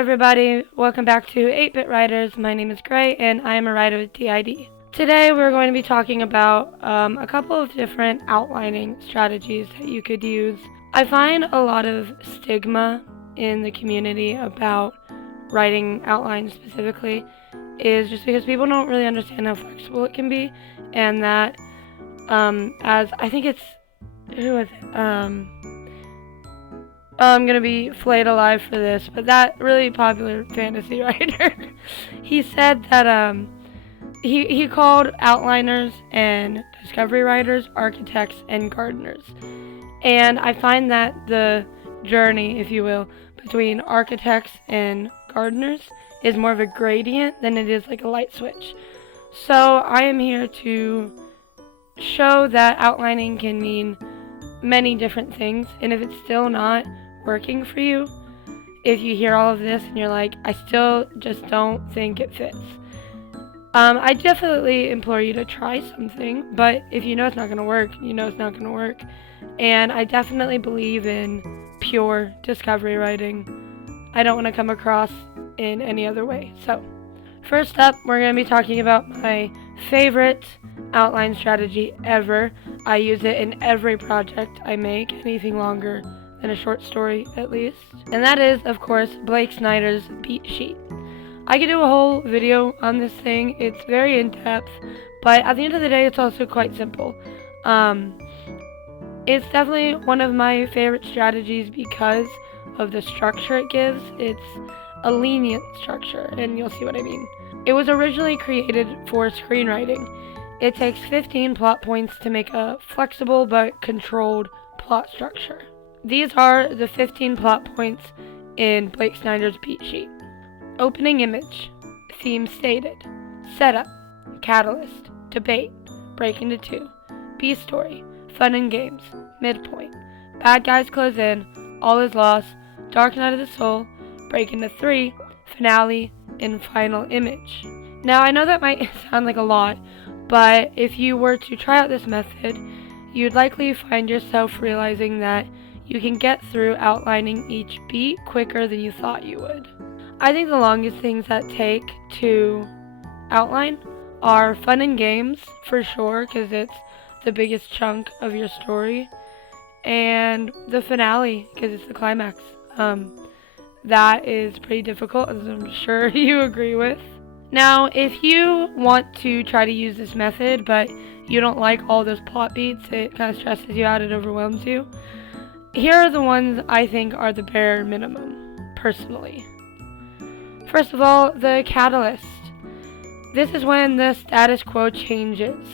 everybody, welcome back to 8-Bit Writers. My name is Gray and I am a writer with DID. Today we're going to be talking about a couple of different outlining strategies that you could use. I find a lot of stigma in the community about writing outlines specifically is just because people don't really understand how flexible it can be, and that as I think it's I'm gonna be flayed alive for this, but that really popular fantasy writer, he said that he called outliners and discovery writers architects and gardeners. And I find that the journey, if you will, between architects and gardeners is more of a gradient than it is like a light switch. So I am here to show that outlining can mean many different things, and if it's still not working for you, if you hear all of this and you're like, I still just don't think it fits, I definitely implore you to try something, but if you know it's not going to work, you know it's not going to work. And I definitely believe in pure discovery writing. I don't want to come across in any other way. So, first up, we're going to be talking about my favorite outline strategy ever. I use it in every project I make, anything longer than a short story at least. And that is, of course, Blake Snyder's beat sheet. I could do a whole video on this thing. It's very in-depth, but at the end of the day, it's also quite simple. It's definitely one of my favorite strategies because of the structure it gives. It's a lenient structure, and you'll see what I mean. It was originally created for screenwriting. It takes 15 plot points to make a flexible but controlled plot structure. These are the 15 plot points in Blake Snyder's beat sheet. Opening image, theme stated, setup, catalyst, debate, break into two, B-story, fun and games, midpoint, bad guys close in, all is lost, dark night of the soul, break into three, finale, and final image. Now I know that might sound like a lot, but if you were to try out this method, you'd likely find yourself realizing that you can get through outlining each beat quicker than you thought you would. I think the longest things that take to outline are fun and games, for sure, because it's the biggest chunk of your story, and the finale, because it's the climax. That is pretty difficult, as I'm sure you agree with. Now, if you want to try to use this method, but you don't like all those plot beats, it kind of stresses you out, it overwhelms you, here are the ones I think are the bare minimum, personally. First of all, the catalyst. This is when the status quo changes.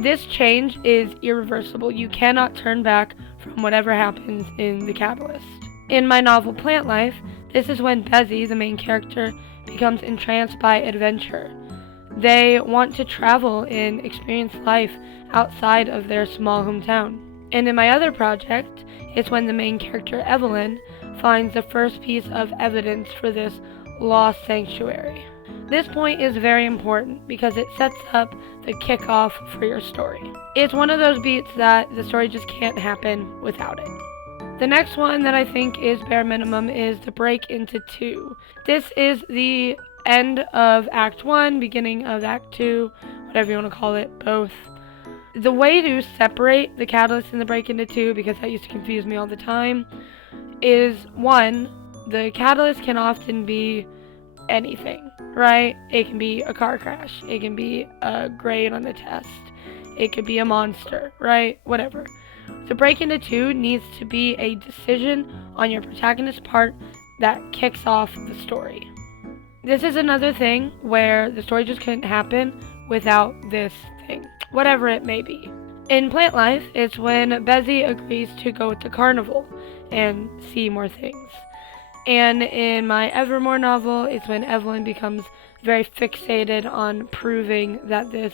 This change is irreversible. You cannot turn back from whatever happens in the catalyst. In my novel Plant Life, this is when Bezzy, the main character, becomes entranced by adventure. They want to travel and experience life outside of their small hometown. And in my other project, it's when the main character, Evelyn, finds the first piece of evidence for this lost sanctuary. This point is very important because it sets up the kickoff for your story. It's one of those beats that the story just can't happen without it. The next one that I think is bare minimum is the break into two. This is the end of Act 1, beginning of Act 2, whatever you want to call it, both. The way to separate the catalyst and the break into two, because that used to confuse me all the time, is one, the catalyst can often be anything, right? It can be a car crash, it can be a grade on the test, it could be a monster, right? Whatever. The break into two needs to be a decision on your protagonist's part that kicks off the story. This is another thing where the story just couldn't happen without this thing, whatever it may be. In Plant Life, it's when Bezzy agrees to go to carnival and see more things. And in my Evermore novel, it's when Evelyn becomes very fixated on proving that this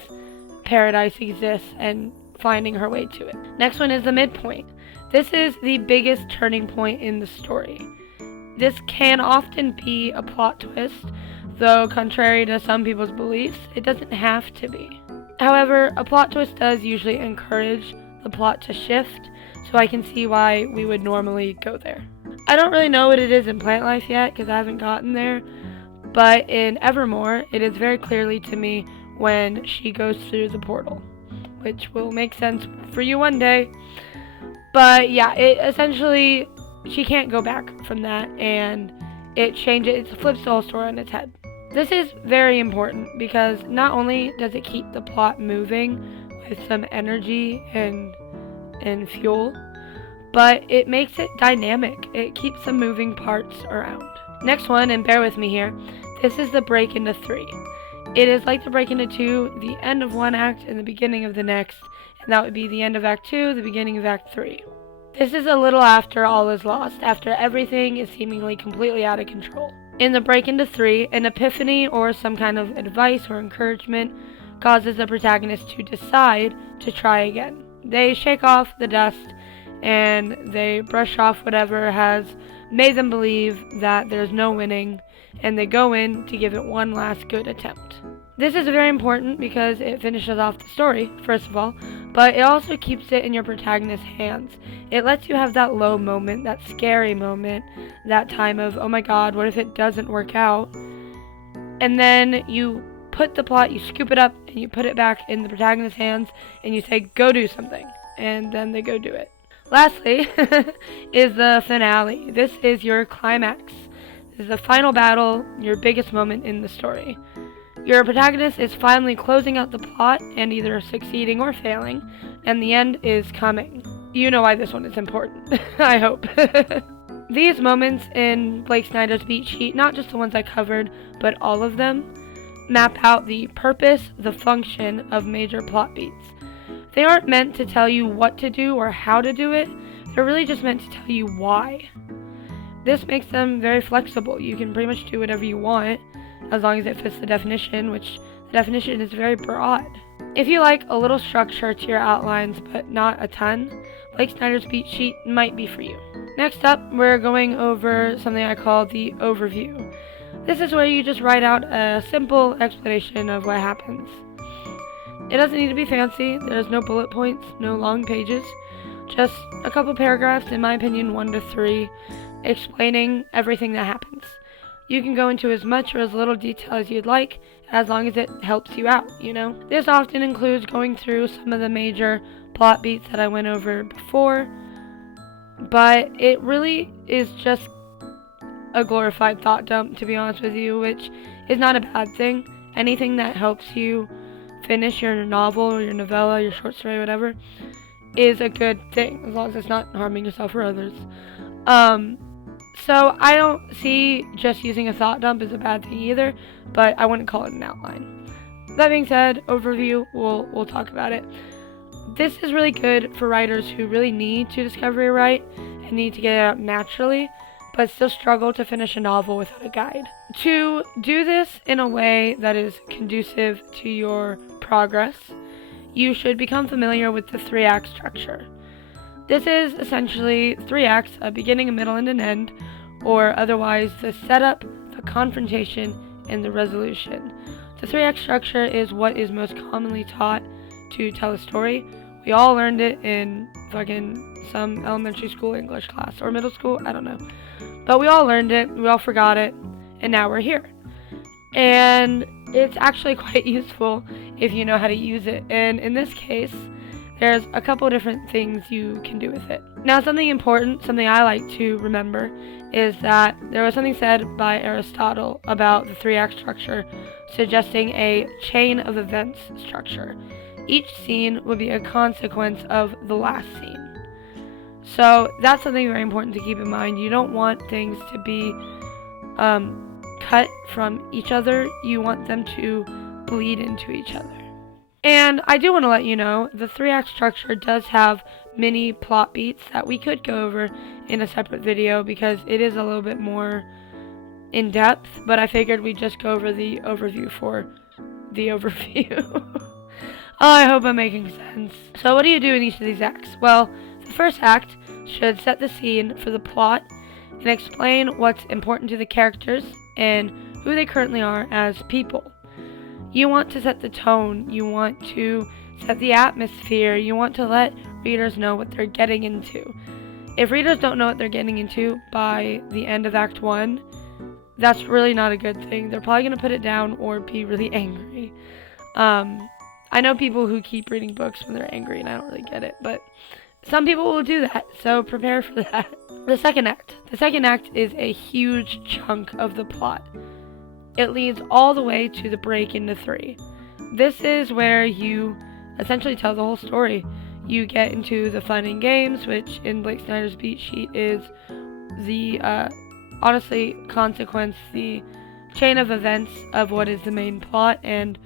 paradise exists and finding her way to it. Next one is the midpoint. This is the biggest turning point in the story. This can often be a plot twist, though contrary to some people's beliefs, it doesn't have to be. However, a plot twist does usually encourage the plot to shift, so I can see why we would normally go there. I don't really know what it is in Plant Life yet because I haven't gotten there, but in Evermore, it is very clearly to me when she goes through the portal, which will make sense for you one day. But yeah, it essentially, she can't go back from that, and it flips the whole story on its head. This is very important because not only does it keep the plot moving with some energy and fuel, but it makes it dynamic. It keeps some moving parts around. Next one, and bear with me here, this is the break into 3. It is like the break into 2, the end of one act and the beginning of the next, and that would be the end of Act 2, the beginning of Act 3. This is a little after all is lost, after everything is seemingly completely out of control. In the break into 3, an epiphany or some kind of advice or encouragement causes the protagonist to decide to try again. They shake off the dust and they brush off whatever has made them believe that there's no winning, and they go in to give it one last good attempt. This is very important because it finishes off the story, first of all, but it also keeps it in your protagonist's hands. It lets you have that low moment, that scary moment, that time of, oh my god, what if it doesn't work out? And then you put the plot, you scoop it up, and you put it back in the protagonist's hands, and you say, go do something. And then they go do it. Lastly, is the finale. This is your climax. This is the final battle, your biggest moment in the story. Your protagonist is finally closing out the plot and either succeeding or failing, and the end is coming. You know why this one is important, I hope. These moments in Blake Snyder's beat sheet, not just the ones I covered, but all of them, map out the purpose, the function of major plot beats. They aren't meant to tell you what to do or how to do it, they're really just meant to tell you why. This makes them very flexible. You can pretty much do whatever you want, as long as it fits the definition, which the definition is very broad. If you like a little structure to your outlines, but not a ton, Blake Snyder's beat sheet might be for you. Next up, we're going over something I call the overview. This is where you just write out a simple explanation of what happens. It doesn't need to be fancy. There's no bullet points, no long pages, just a couple paragraphs, in my opinion 1 to 3, explaining everything that happens. You can go into as much or as little detail as you'd like, as long as it helps you out, you know? This often includes going through some of the major plot beats that I went over before, but it really is just a glorified thought dump, to be honest with you, which is not a bad thing. Anything that helps you finish your novel or your novella, your short story, whatever, is a good thing, as long as it's not harming yourself or others. So I don't see just using a thought dump as a bad thing either, but I wouldn't call it an outline. That being said, overview, we'll talk about it. This is really good for writers who really need to discovery write and need to get it out naturally, but still struggle to finish a novel without a guide. To do this in a way that is conducive to your progress, you should become familiar with the 3-act structure. This is essentially 3 acts, a beginning, a middle, and an end, or otherwise the setup, the confrontation, and the resolution. The 3-act structure is what is most commonly taught to tell a story. We all learned it in fucking some elementary school English class, or middle school, I don't know. But we all learned it, we all forgot it, and now we're here. And it's actually quite useful if you know how to use it. And in this case, there's a couple different things you can do with it. Now, something important, something I like to remember, is that there was something said by Aristotle about the 3-act structure, suggesting a chain of events structure. Each scene would be a consequence of the last scene. So that's something very important to keep in mind. You don't want things to be cut from each other. You want them to bleed into each other. And I do want to let you know, the 3-act structure does have mini plot beats that we could go over in a separate video because it is a little bit more in depth, but I figured we'd just go over the overview for the overview. I hope I'm making sense. So what do you do in each of these acts? Well, the first act should set the scene for the plot and explain what's important to the characters and who they currently are as people. You want to set the tone, you want to set the atmosphere, you want to let readers know what they're getting into. If readers don't know what they're getting into by the end of Act 1, that's really not a good thing. They're probably going to put it down or be really angry. I know people who keep reading books when they're angry, and I don't really get it, but some people will do that, so prepare for that. The second act. The second act is a huge chunk of the plot. It leads all the way to the break into 3. This is where you essentially tell the whole story. You get into the fun and games, which in Blake Snyder's beat sheet is the, honestly, consequence, the chain of events of what is the main plot, and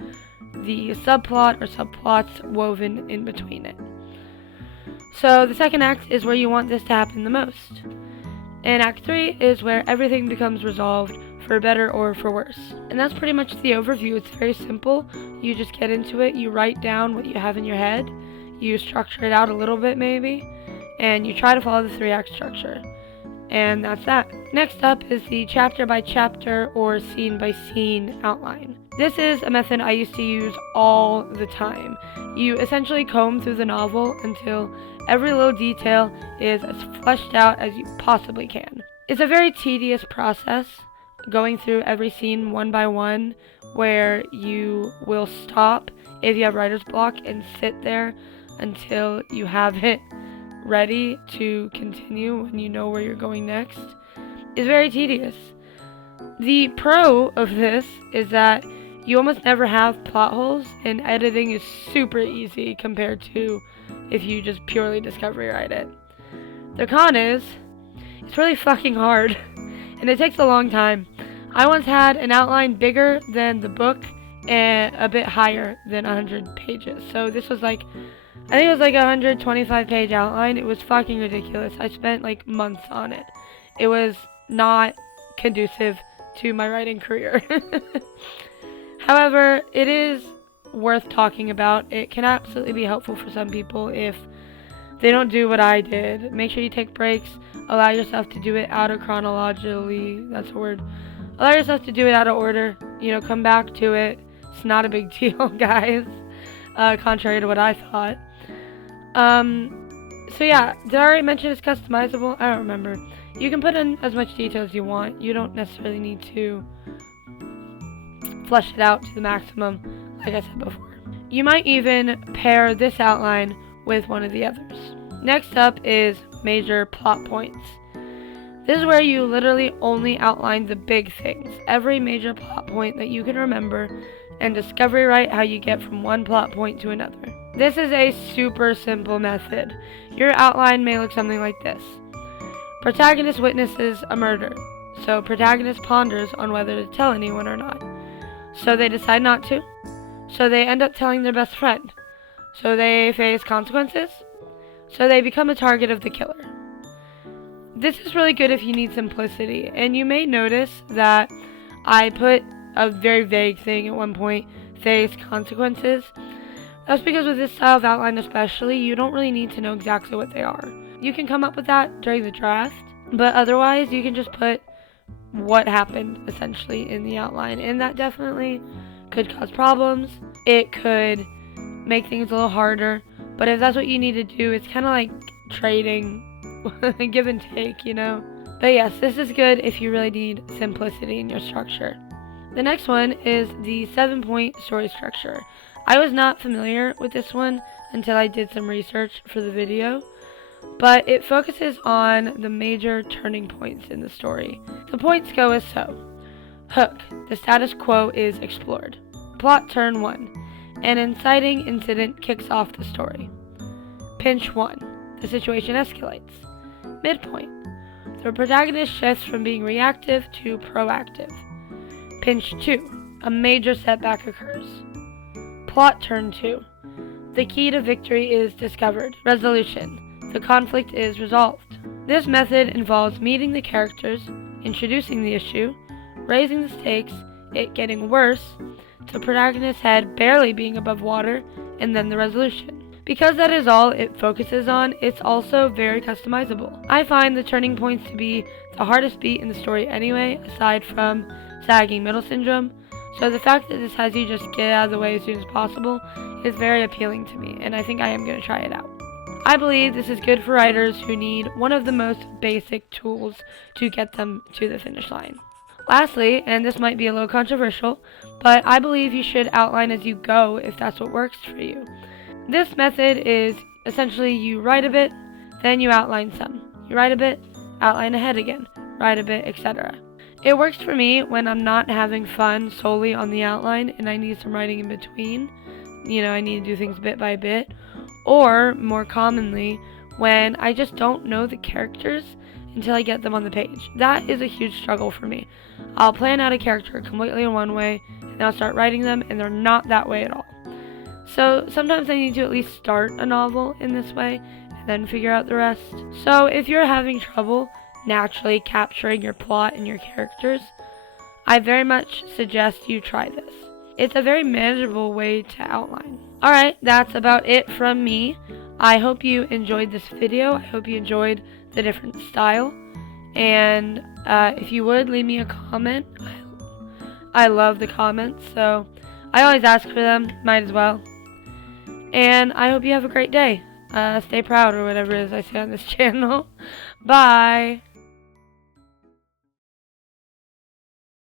the subplot or subplots woven in between it. So the second act is where you want this to happen the most. And Act 3 is where everything becomes resolved for better or for worse. And that's pretty much the overview. It's very simple. You just get into it, you write down what you have in your head, you structure it out a little bit maybe, and you try to follow the 3-act structure. And that's that. Next up is the chapter by chapter or scene by scene outline. This is a method I used to use all the time. You essentially comb through the novel until every little detail is as fleshed out as you possibly can. It's a very tedious process, going through every scene one by one, where you will stop if you have writer's block and sit there until you have it ready to continue when you know where you're going next. It's very tedious. The pro of this is that you almost never have plot holes, and editing is super easy compared to if you just purely discovery write it. The con is, it's really fucking hard, and it takes a long time. I once had an outline bigger than the book and a bit higher than 100 pages. So this was like, I think it was like a 125 page outline. It was fucking ridiculous. I spent like months on it. It was not conducive to my writing career. However, it is worth talking about. It can absolutely be helpful for some people if they don't do what I did. Make sure you take breaks. Allow yourself to do it out of chronologically. That's a word. Allow yourself to do it out of order. You know, come back to it. It's not a big deal, guys. Contrary to what I thought. So yeah, did I already mention it's customizable? I don't remember. You can put in as much detail as you want. You don't necessarily need to flesh it out to the maximum, like I said before. You might even pair this outline with one of the others. Next up is major plot points. This is where you literally only outline the big things, every major plot point that you can remember, and discovery write how you get from one plot point to another. This is a super simple method. Your outline may look something like this. Protagonist witnesses a murder, so protagonist ponders on whether to tell anyone or not. So they decide not to. So they end up telling their best friend. So they face consequences. So they become a target of the killer. This is really good if you need simplicity, and you may notice that I put a very vague thing at one point, face consequences. That's because with this style of outline especially, you don't really need to know exactly what they are. You can come up with that during the draft, but otherwise you can just put what happened essentially in the outline, and that definitely could cause problems. It could make things a little harder, but if that's what you need to do, it's kind of like trading, give and take, you know. But yes, this is good if you really need simplicity in your structure. The next one is the 7-point story structure. I was not familiar with this one until I did some research for the video, but it focuses on the major turning points in the story. The points go as so. Hook, the status quo is explored. Plot turn 1, an inciting incident kicks off the story. Pinch 1, the situation escalates. Midpoint, the protagonist shifts from being reactive to proactive. Pinch 2, a major setback occurs. Plot turn 2, the key to victory is discovered. Resolution, the conflict is resolved. This method involves meeting the characters, introducing the issue, raising the stakes, it getting worse, the protagonist's head barely being above water, and then the resolution. Because that is all it focuses on, it's also very customizable. I find the turning points to be the hardest beat in the story anyway, aside from sagging middle syndrome, so the fact that this has you just get out of the way as soon as possible is very appealing to me, and I think I am going to try it out. I believe this is good for writers who need one of the most basic tools to get them to the finish line. Lastly, and this might be a little controversial, but I believe you should outline as you go if that's what works for you. This method is essentially you write a bit, then you outline some. You write a bit, outline ahead again, write a bit, etc. It works for me when I'm not having fun solely on the outline and I need some writing in between. I need to do things bit by bit. Or, more commonly, when I just don't know the characters until I get them on the page. That is a huge struggle for me. I'll plan out a character completely in one way, and then I'll start writing them, and they're not that way at all. So sometimes I need to at least start a novel in this way, and then figure out the rest. So if you're having trouble naturally capturing your plot and your characters, I very much suggest you try this. It's a very manageable way to outline. Alright, that's about it from me. I hope you enjoyed this video. I hope you enjoyed the different style. And if you would, leave me a comment. I love the comments, so I always ask for them. Might as well. And I hope you have a great day. Stay proud, or whatever it is I say on this channel. Bye!